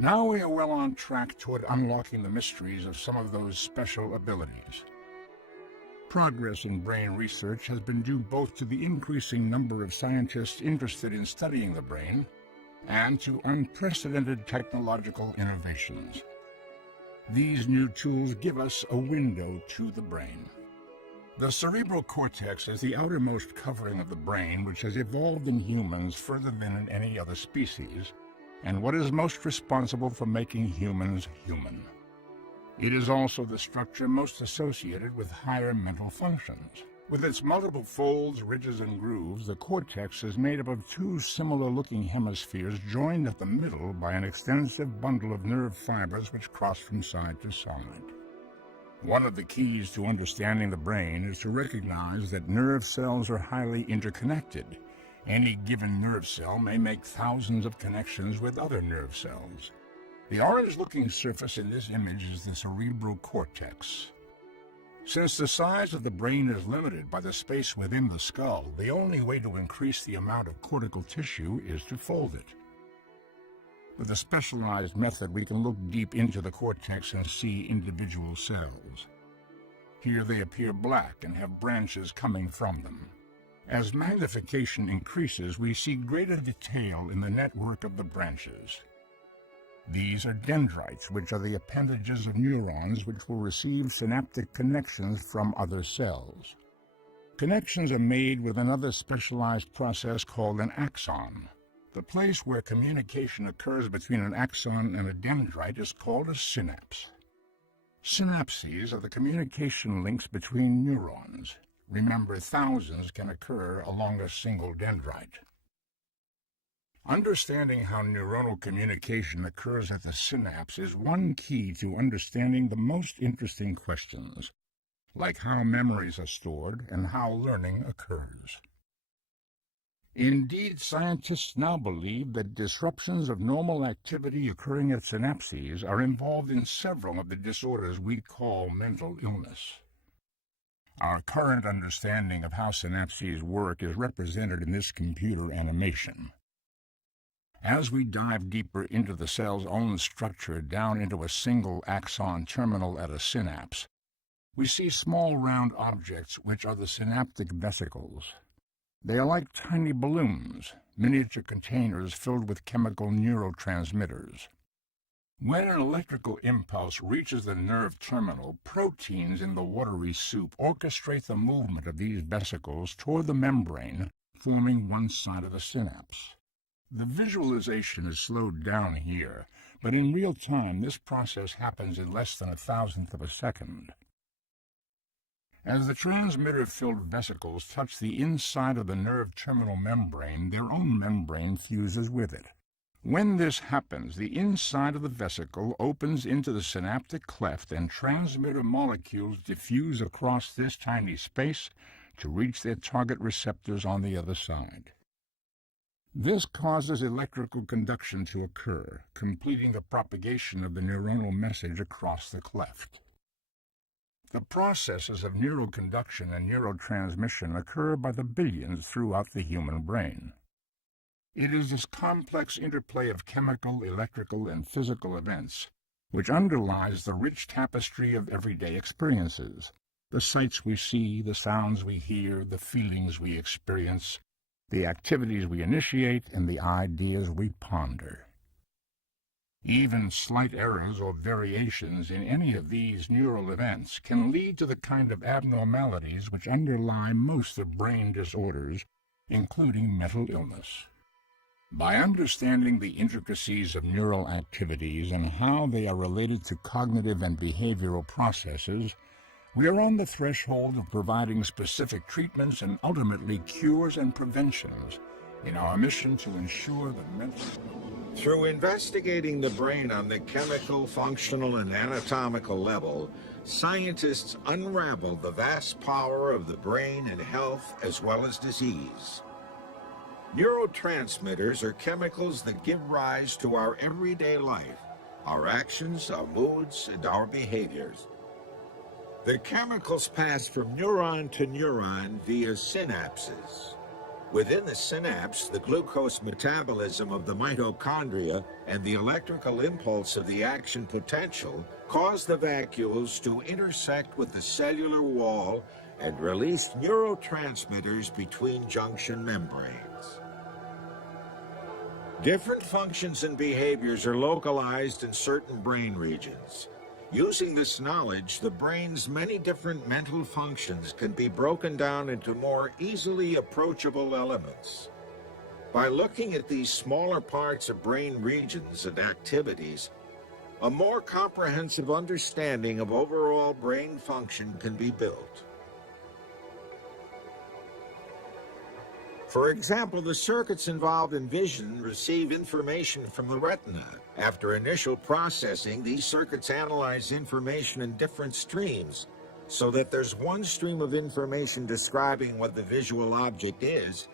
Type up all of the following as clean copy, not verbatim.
Now we are well on track toward unlocking the mysteries of some of those special abilities. Progress in brain research has been due both to the increasing number of scientists interested in studying the brain and to unprecedented technological innovations. These new tools give us a window to the brain. The cerebral cortex is the outermost covering of the brain, which has evolved in humans further than in any other species, and what is most responsible for making humans human. It is also the structure most associated with higher mental functions. With its multiple folds, ridges, and grooves, the cortex is made up of two similar-looking hemispheres joined at the middle by an extensive bundle of nerve fibers which cross from side to side. One of the keys to understanding the brain is to recognize that nerve cells are highly interconnected. Any given nerve cell may make thousands of connections with other nerve cells. The orange-looking surface in this image is the cerebral cortex. Since the size of the brain is limited by the space within the skull, the only way to increase the amount of cortical tissue is to fold it. With a specialized method, we can look deep into the cortex and see individual cells. Here they appear black and have branches coming from them. As magnification increases, we see greater detail in the network of the branches. These are dendrites, which are the appendages of neurons which will receive synaptic connections from other cells. Connections are made with another specialized process called an axon. The place where communication occurs between an axon and a dendrite is called a synapse. Synapses are the communication links between neurons. Remember, thousands can occur along a single dendrite. Understanding how neuronal communication occurs at the synapse is one key to understanding the most interesting questions, like how memories are stored and how learning occurs. Indeed, scientists now believe that disruptions of normal activity occurring at synapses are involved in several of the disorders we call mental illness. Our current understanding of how synapses work is represented in this computer animation. As we dive deeper into the cell's own structure down into a single axon terminal at a synapse, we see small round objects which are the synaptic vesicles. They are like tiny balloons, miniature containers filled with chemical neurotransmitters. When an electrical impulse reaches the nerve terminal, proteins in the watery soup orchestrate the movement of these vesicles toward the membrane, forming one side of the synapse. The visualization is slowed down here, but in real time this process happens in less than 1,000th of a second. As the transmitter-filled vesicles touch the inside of the nerve terminal membrane, their own membrane fuses with it. When this happens, the inside of the vesicle opens into the synaptic cleft and transmitter molecules diffuse across this tiny space to reach their target receptors on the other side. This causes electrical conduction to occur, completing the propagation of the neuronal message across the cleft. The processes of neural conduction and neurotransmission occur by the billions throughout the human brain. It is this complex interplay of chemical, electrical, and physical events which underlies the rich tapestry of everyday experiences, the sights we see, the sounds we hear, the feelings we experience, the activities we initiate, and the ideas we ponder. Even slight errors or variations in any of these neural events can lead to the kind of abnormalities which underlie most of brain disorders, including mental illness. By understanding the intricacies of neural activities and how they are related to cognitive and behavioral processes, we are on the threshold of providing specific treatments and ultimately cures and preventions in our mission to ensure that mental... Through investigating the brain on the chemical, functional, and anatomical level, scientists unravel the vast power of the brain in health as well as disease. Neurotransmitters are chemicals that give rise to our everyday life, our actions, our moods, and our behaviors. The chemicals pass from neuron to neuron via synapses. Within the synapse, the glucose metabolism of the mitochondria and the electrical impulse of the action potential cause the vacuoles to intersect with the cellular wall and release neurotransmitters between junction membranes. Different functions and behaviors are localized in certain brain regions. Using this knowledge, the brain's many different mental functions can be broken down into more easily approachable elements. By looking at these smaller parts of brain regions and activities, a more comprehensive understanding of overall brain function can be built. For example, the circuits involved in vision receive information from the retina. After initial processing, these circuits analyze information in different streams, so that there's one stream of information describing what the visual object is,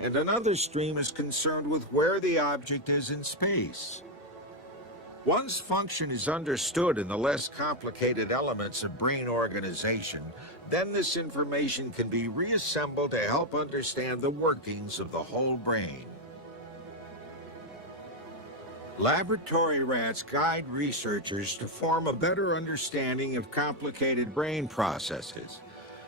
and another stream is concerned with where the object is in space. Once function is understood in the less complicated elements of brain organization, then this information can be reassembled to help understand the workings of the whole brain. Laboratory rats guide researchers to form a better understanding of complicated brain processes.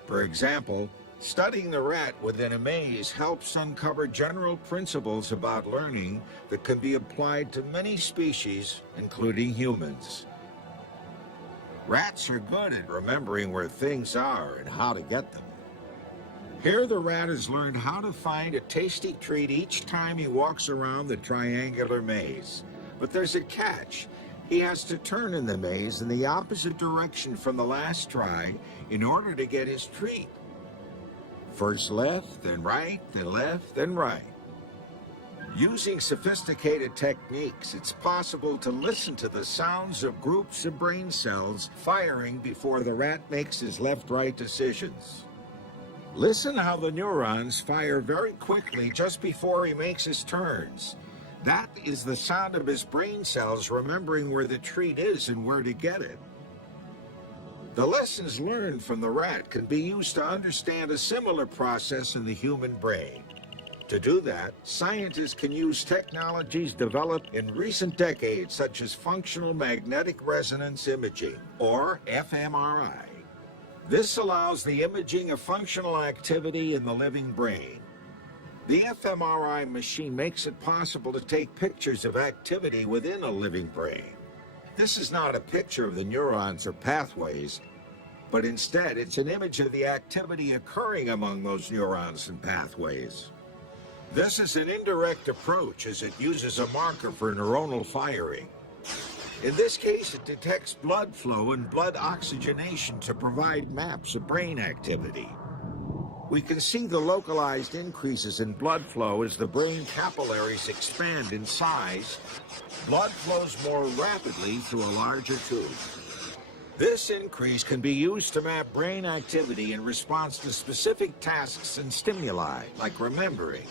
For example, studying the rat within a maze helps uncover general principles about learning that can be applied to many species, including humans. Rats are good at remembering where things are and how to get them. Here the rat has learned how to find a tasty treat each time he walks around the triangular maze. But there's a catch. He has to turn in the maze in the opposite direction from the last try in order to get his treat. First left, then right, then left, then right. Using sophisticated techniques, it's possible to listen to the sounds of groups of brain cells firing before the rat makes his left-right decisions. Listen how the neurons fire very quickly just before he makes his turns. That is the sound of his brain cells remembering where the treat is and where to get it. The lessons learned from the rat can be used to understand a similar process in the human brain. To do that, scientists can use technologies developed in recent decades, such as functional magnetic resonance imaging, or fMRI. This allows the imaging of functional activity in the living brain. The fMRI machine makes it possible to take pictures of activity within a living brain. This is not a picture of the neurons or pathways, but instead it's an image of the activity occurring among those neurons and pathways. This is an indirect approach as it uses a marker for neuronal firing. In this case, it detects blood flow and blood oxygenation to provide maps of brain activity. We can see the localized increases in blood flow as the brain capillaries expand in size. Blood flows more rapidly through a larger tube. This increase can be used to map brain activity in response to specific tasks and stimuli, like remembering.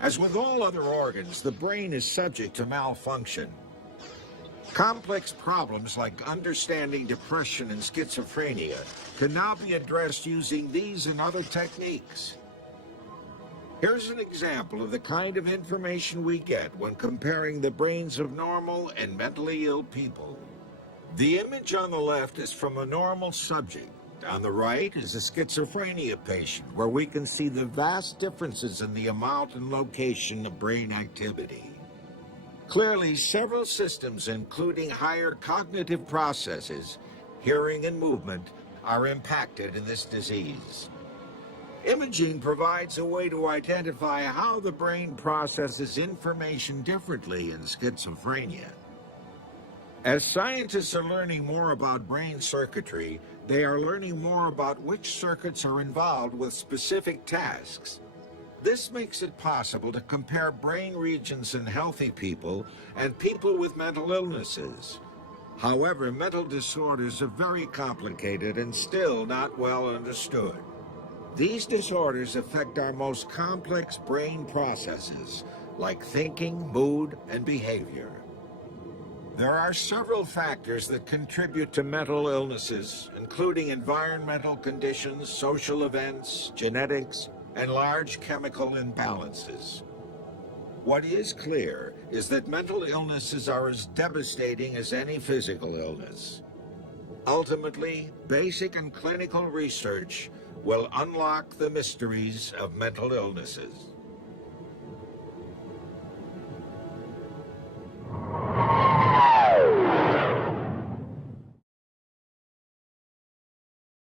As with all other organs, the brain is subject to malfunction. Complex problems like understanding depression and schizophrenia can now be addressed using these and other techniques. Here's an example of the kind of information we get when comparing the brains of normal and mentally ill people. The image on the left is from a normal subject. On the right is a schizophrenia patient, where we can see the vast differences in the amount and location of brain activity. Clearly, several systems, including higher cognitive processes, hearing and movement, are impacted in this disease. Imaging provides a way to identify how the brain processes information differently in schizophrenia. As scientists are learning more about brain circuitry, they are learning more about which circuits are involved with specific tasks. This makes it possible to compare brain regions in healthy people and people with mental illnesses. However, mental disorders are very complicated and still not well understood. These disorders affect our most complex brain processes, like thinking, mood, and behavior. There are several factors that contribute to mental illnesses, including environmental conditions, social events, genetics, and large chemical imbalances. What is clear is that mental illnesses are as devastating as any physical illness. Ultimately, basic and clinical research will unlock the mysteries of mental illnesses.